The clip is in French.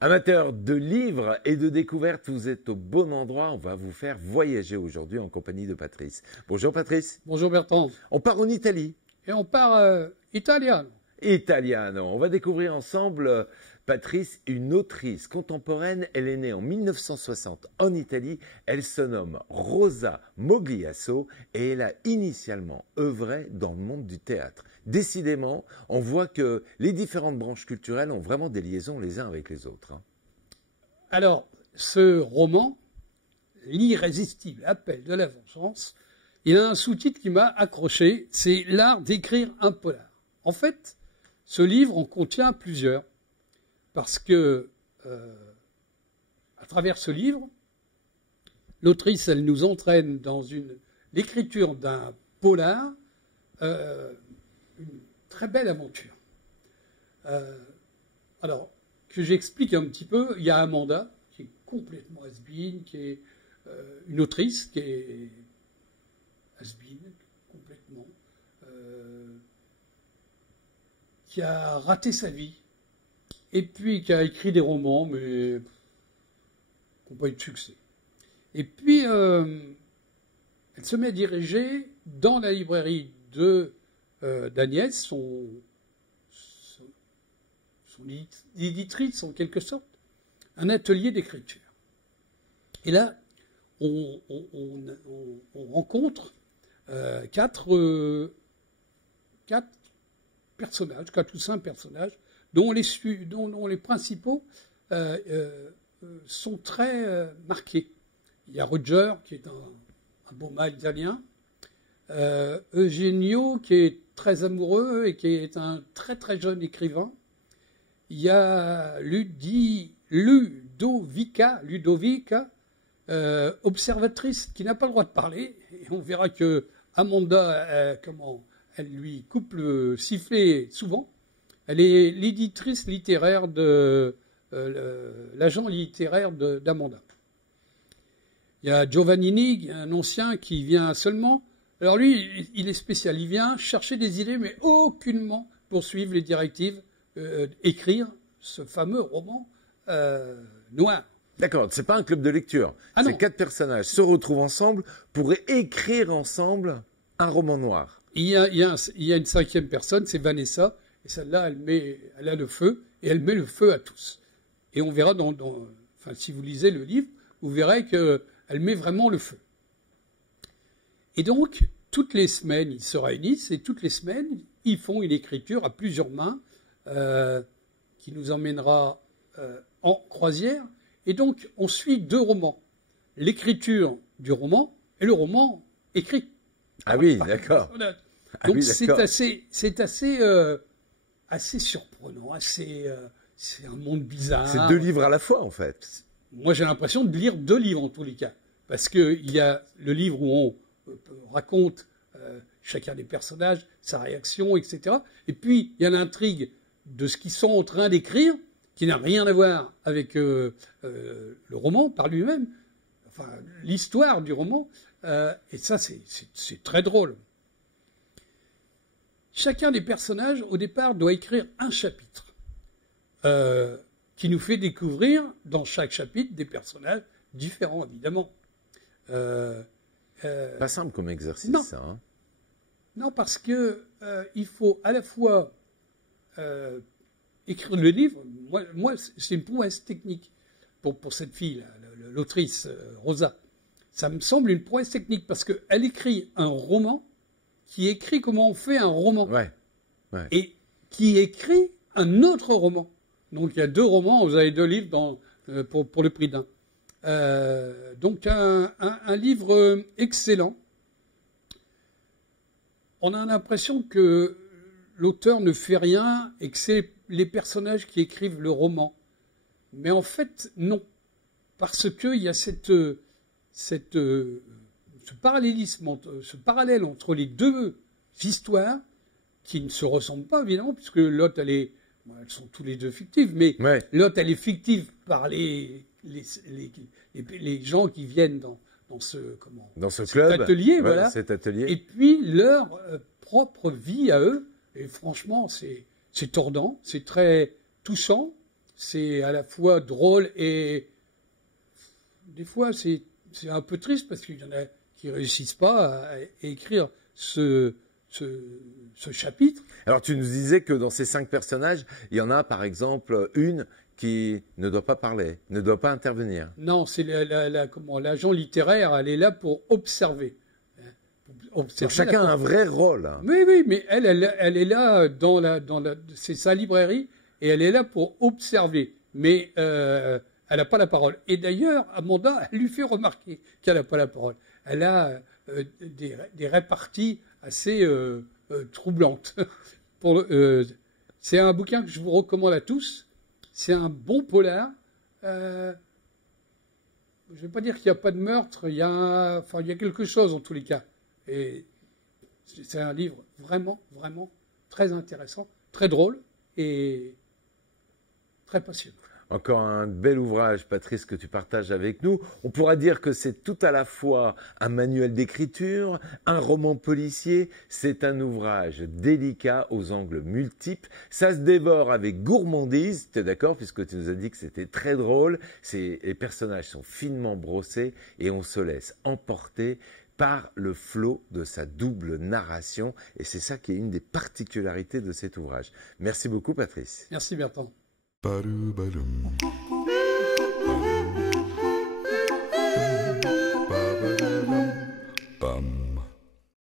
Amateurs de livres et de découvertes, vous êtes au bon endroit. On va vous faire voyager aujourd'hui en compagnie de Patrice. Bonjour Patrice. Bonjour Bertrand. On part en Italie. Et on part italiano. Italiano. On va découvrir ensemble, Patrice, une autrice contemporaine. Elle est née en 1960 en Italie. Elle se nomme Rosa Mogliasso et elle a initialement œuvré dans le monde du théâtre. Décidément, on voit que les différentes branches culturelles ont vraiment des liaisons les uns avec les autres. Alors, ce roman, L'irrésistible appel de la vengeance, il a un sous-titre qui m'a accroché, c'est l'art d'écrire un polar. En fait, ce livre en contient plusieurs, parce que, à travers ce livre, l'autrice, elle nous entraîne dans l'écriture d'un polar, une très belle aventure. Alors, que j'explique un petit peu, il y a Amanda, qui est complètement has-been, qui est une autrice qui est has-been, complètement, qui a raté sa vie, et puis qui a écrit des romans, mais qui n'ont pas eu de succès. Et puis, elle se met à diriger dans la librairie d'Agnès, son éditrice en quelque sorte, un atelier d'écriture. Et là, on rencontre quatre personnages, 4 ou 5 personnages, dont les principaux sont très marqués. Il y a Roger, qui est un beau mâle italien, Eugenio, qui est très amoureux et qui est un très très jeune écrivain. Il y a Ludovica, observatrice, qui n'a pas le droit de parler. Et on verra que Amanda, comment elle lui coupe le sifflet souvent. Elle est l'éditrice littéraire l'agent littéraire d'Amanda. Il y a Giovannini, un ancien qui vient seulement. Alors lui, il est spécial. Il vient chercher des idées, mais aucunement poursuivre les directives, écrire ce fameux roman noir. D'accord, c'est pas un club de lecture. Ah Ces 4 personnages se retrouvent ensemble pour écrire ensemble un roman noir. Il y a une 5e personne, c'est Vanessa, et celle-là, elle a le feu, et elle met le feu à tous. Et on verra enfin, si vous lisez le livre, vous verrez qu'elle met vraiment le feu. Et donc, toutes les semaines, ils se réunissent, et toutes les semaines, ils font une écriture à plusieurs mains, qui nous emmènera en croisière. Et donc, on suit 2 romans. L'écriture du roman et le roman écrit. Ah oui, d'accord. Donc, c'est assez surprenant, c'est un monde bizarre. C'est 2 livres à la fois, en fait. Moi, j'ai l'impression de lire 2 livres, en tous les cas. Parce qu'il y a le livre où on raconte chacun des personnages, sa réaction, etc. Et puis, il y a l'intrigue de ce qu'ils sont en train d'écrire, qui n'a rien à voir avec le roman par lui-même, enfin l'histoire du roman, et ça c'est très drôle. Chacun des personnages au départ doit écrire un chapitre qui nous fait découvrir dans chaque chapitre des personnages différents évidemment. Pas simple comme exercice, non. Ça. Hein. Non, parce que il faut à la fois écrire le livre. Moi c'est une prouesse technique pour cette fille, l'autrice Rosa. Ça me semble une prouesse technique parce qu'elle écrit un roman qui écrit comment on fait un roman. Ouais. Et qui écrit un autre roman. Donc il y a 2 romans, vous avez 2 livres pour le prix d'un. Donc un livre excellent. On a l'impression que l'auteur ne fait rien et que c'est les personnages qui écrivent le roman. Mais en fait, non. Parce qu'il y a ce parallélisme, ce parallèle entre les 2 histoires qui ne se ressemblent pas, évidemment, puisque l'autre, elles sont tous les 2 fictives, mais l'autre, elle est fictive par les gens qui viennent dans dans ce cet club, atelier, ouais, voilà. cet atelier. Et puis leur propre vie à eux. Et franchement, c'est tordant, c'est très touchant, c'est à la fois drôle et des fois c'est un peu triste parce qu'il y en a qui réussissent pas à écrire ce chapitre. Alors tu nous disais que dans ces 5 personnages, il y en a par exemple une qui ne doit pas parler, ne doit pas intervenir. Non, c'est l'agent littéraire, elle est là pour observer. Donc chacun a un vrai rôle. Oui, oui, mais elle est là c'est sa librairie et elle est là pour observer. Mais elle n'a pas la parole. Et d'ailleurs, Amanda, elle lui fait remarquer qu'elle n'a pas la parole. Elle a des réparties assez troublantes. C'est un bouquin que je vous recommande à tous. C'est un bon polar. Je ne vais pas dire qu'il n'y a pas de meurtre. Il y a quelque chose en tous les cas. Et c'est un livre vraiment, vraiment très intéressant, très drôle et très passionnant. Encore un bel ouvrage, Patrice, que tu partages avec nous. On pourra dire que c'est tout à la fois un manuel d'écriture, un roman policier. C'est un ouvrage délicat aux angles multiples. Ça se dévore avec gourmandise, tu es d'accord, puisque tu nous as dit que c'était très drôle. Les personnages sont finement brossés et on se laisse emporter par le flot de sa double narration. Et c'est ça qui est une des particularités de cet ouvrage. Merci beaucoup, Patrice. Merci, Bertrand.